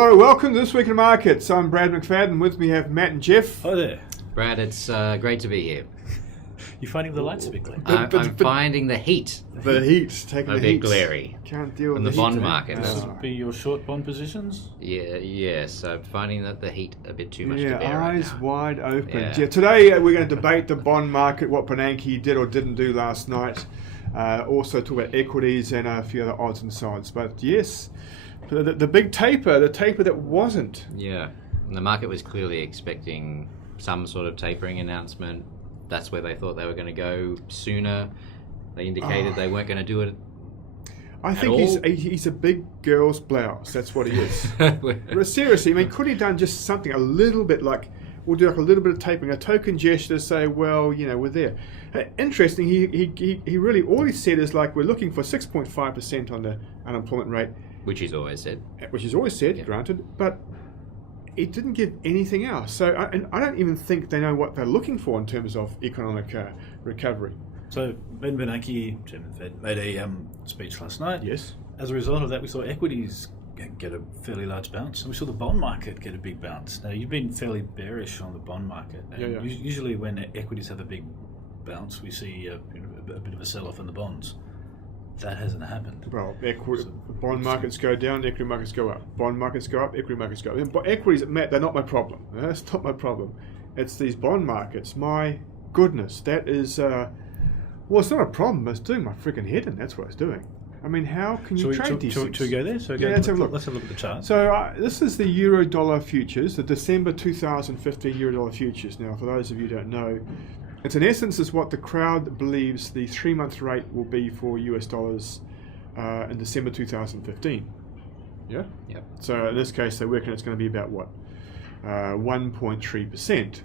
Hello, welcome to This Week in Markets. I'm Brad McFadden. With me have Matt and Jeff. Hi there. Brad, it's great to be here. You're finding the lights a bit glary. I'm finding the heat The heat, taking a the heat. bit glary. Can't deal From with the heat, bond eh? market. No. Would be your short bond positions? Yes, I'm finding that the heat a bit too much to Yeah, bear right eyes now. wide open. Yeah. Yeah, today we're going to debate the bond market, what Bernanke did or didn't do last night. Also talk about equities and a few other odds and sods. But yes, the big taper, the taper that wasn't. Yeah, and the market was clearly expecting some sort of tapering announcement. That's where they thought they were going to go sooner. They indicated they weren't going to do it. I think he's a big girl's blouse. That's what he is. At But seriously, I mean, could he have done just something a little bit like, we'll do like a little bit of tapering, a token gesture to say, well, you know, we're there. Interesting, he really, all he said is like, we're looking for 6.5% on the unemployment rate. Which he's always said. Which he's always said, Yeah. granted, but it didn't give anything else. So, and I don't even think they know what they're looking for in terms of economic recovery. So Ben Bernanke, Chairman of the Fed, made a speech last night. Yes. As a result of that, we saw equities get a fairly large bounce, and we saw the bond market get a big bounce. Now, you've been fairly bearish on the bond market. And Yeah. Usually when equities have a big bounce, we see a bit of a sell-off in the bonds. That hasn't happened. Well, bond markets go down, equity markets go up. Bond markets go up, equity markets go up. But equities, Matt, they're not my problem. That's not my problem. It's these bond markets. My goodness, that is, well, it's not a problem. It's doing my freaking head in. That's what it's doing. I mean, how can you trade these things? Should we go there? So Yeah, let's have a look. Let's have a look at the chart. So this is the Euro-Dollar futures, the December 2015 Euro-Dollar futures. Now, for those of you who don't know, it's in essence is what the crowd believes the 3-month rate will be for US dollars in December 2015. Yeah? Yep. So in this case, they reckon it's going to be about what? 1.3%.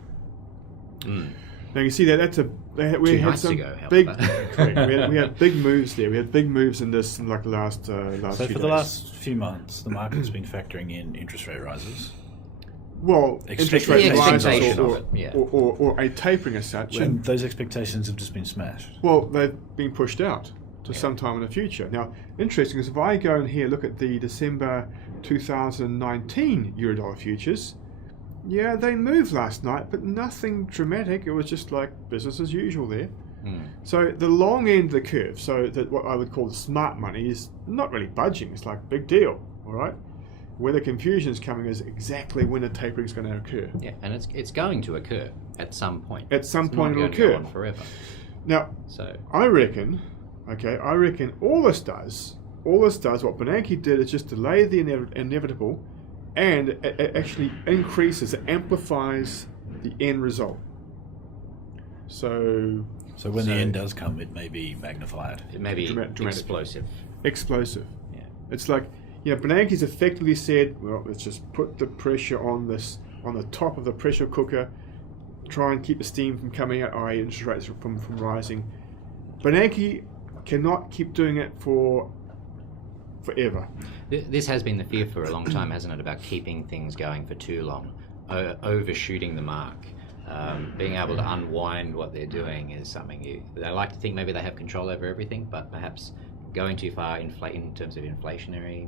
Now you see that that's a we 2 had nights some ago, how big about that? correct. we had big moves there. We had big moves in this in like the last So few for days. the last few months, the market's been factoring in interest rate rises. Well, interest rate The rises expectation or, of it, yeah. or a tapering as such. And those expectations have just been smashed. Well, they've been pushed out to some time in the future. Now, interesting is if I go in here, look at the December 2019 Eurodollar futures, yeah, they moved last night, but nothing dramatic. It was just like business as usual there. So the long end of the curve, so that what I would call the smart money, is not really budging. It's like big deal, all right? Where the confusion is coming is exactly when the tapering is going to occur. Yeah, and it's going to occur at some point. At some It's point not it'll going to go occur. on forever. Now, So I reckon all this does, what Bernanke did is just delay the inevitable, and it actually increases, it amplifies the end result. So So the end does come, it may be magnified. it may be Dramatic. explosive. explosive. Yeah. It's like, Bernanke's effectively said, well, let's just put the pressure on the top of the pressure cooker, try and keep the steam from coming out, i.e. interest rates from rising. Bernanke cannot keep doing it forever. This has been the fear for a long time, hasn't it, about keeping things going for too long, overshooting the mark. Being able to unwind what they're doing is something they like to think maybe they have control over everything, but perhaps going too far in terms of inflationary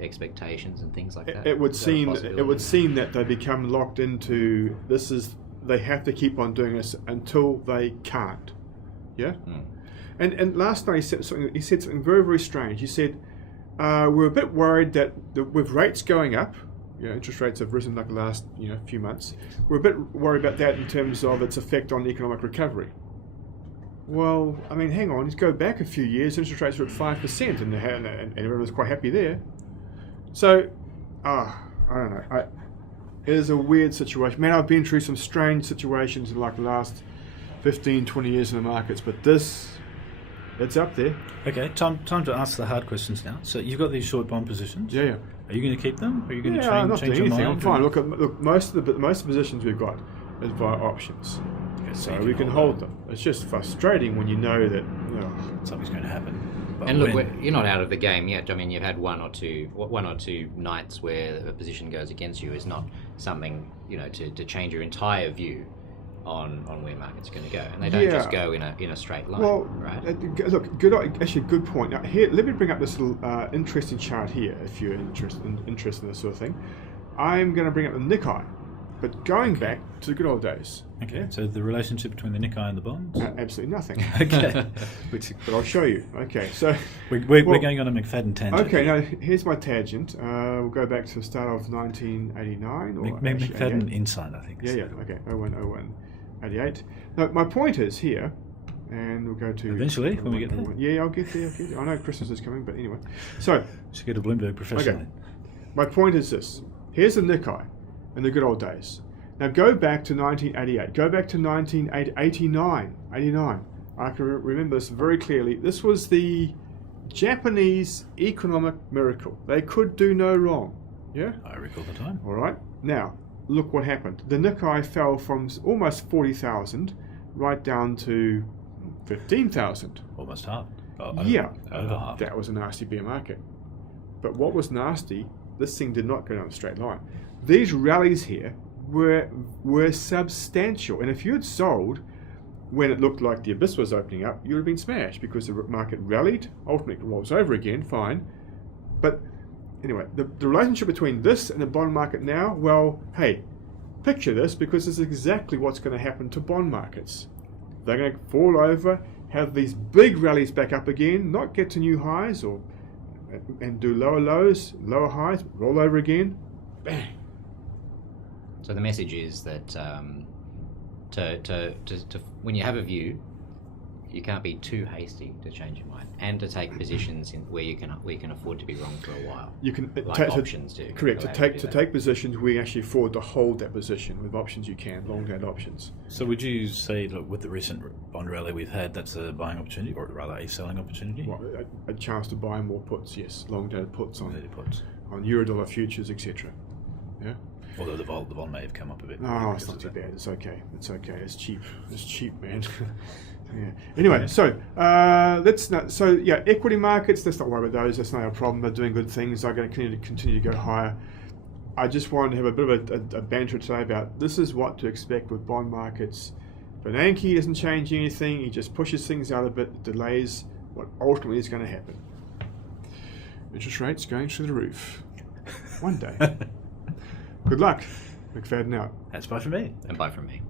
expectations and things like that. It would Is that a seem possibility? that they become locked into they have to keep on doing this until they can't. Yeah. And last night he said something very, very strange. He said, we're a bit worried that with rates going up, interest rates have risen like the last few months. We're a bit worried about that in terms of its effect on economic recovery. Well, I mean, hang on. Let's go back a few years. Interest rates were at 5%, and everyone was quite happy there. So, I don't know. It is a weird situation. Man, I've been through some strange situations in like the last 15, 20 years in the markets, but it's up there. Okay, time to ask the hard questions now. So you've got these short bond positions. Yeah. Are you going to keep them? Are you going to I'm not change doing your anything. mind? I'm fine. Look, most of the positions we've got is via options, Okay, so we can hold them. It's just frustrating when you know that. Something's going to happen. But And look, when? you're not out of the game yet. I mean, you've had one or two nights where a position goes against you is not something to change your entire view on where markets are going to go, and they don't just go in a straight line. Well, right? Look, good point. Now, here, let me bring up this little interesting chart here. If you're interested in this sort of thing, I'm going to bring up the Nikkei, but going back to the good old days. Okay. So the relationship between the Nikkei and the bonds? Absolutely nothing. Okay. But I'll show you. Okay, so we're going on a McFadden tangent. Okay, now here's my tangent. We'll go back to the start of 1989 or McFadden Insight, I think. Yeah. Okay, 01/01/88. Now, my point is here, and we'll go to eventually when we get there. Yeah, I'll get there. I know Christmas is coming, but anyway. So should get a Bloomberg professionally. Okay. My point is this: here's the Nikkei in the good old days. Now go back to 1988. Go back to 1989. 89. I can remember this very clearly. This was the Japanese economic miracle. They could do no wrong. Yeah? I recall the time. All right. Now, look what happened. The Nikkei fell from almost 40,000 right down to 15,000. Almost half. Over half. That was a nasty bear market. But what was nasty, this thing did not go down a straight line. These rallies here were substantial. And if you had sold when it looked like the abyss was opening up, you would have been smashed because the market rallied, ultimately rolls over again, fine. But anyway, the relationship between this and the bond market now, well, hey, picture this, because this is exactly what's going to happen to bond markets. They're going to fall over, have these big rallies back up again, not get to new highs and do lower lows, lower highs, roll over again, bang. So the message is that when you have a view, you can't be too hasty to change your mind, and to take positions where you can afford to be wrong for a while. You can options do. Correct. To take positions where you actually afford to hold that position. With options, you can long-dated options. So would you say, look, with the recent bond rally we've had, that's a buying opportunity, or rather a selling opportunity? Well, a chance to buy more puts, yes, long-dated puts on Eurodollar futures, etc. Yeah. Although the bond may have come up a bit. No, it's not too bad. It's okay. It's cheap, man. Yeah. Anyway, so let's not. So yeah, equity markets. Let's not worry about those. That's not our problem. They're doing good things. They're going to continue to go higher. I just wanted to have a bit of a banter today about this is what to expect with bond markets. Bernanke doesn't change anything. He just pushes things out a bit, delays what ultimately is going to happen. Interest rates going through the roof one day. Good luck. McFadden out. That's bye from me. And bye from me.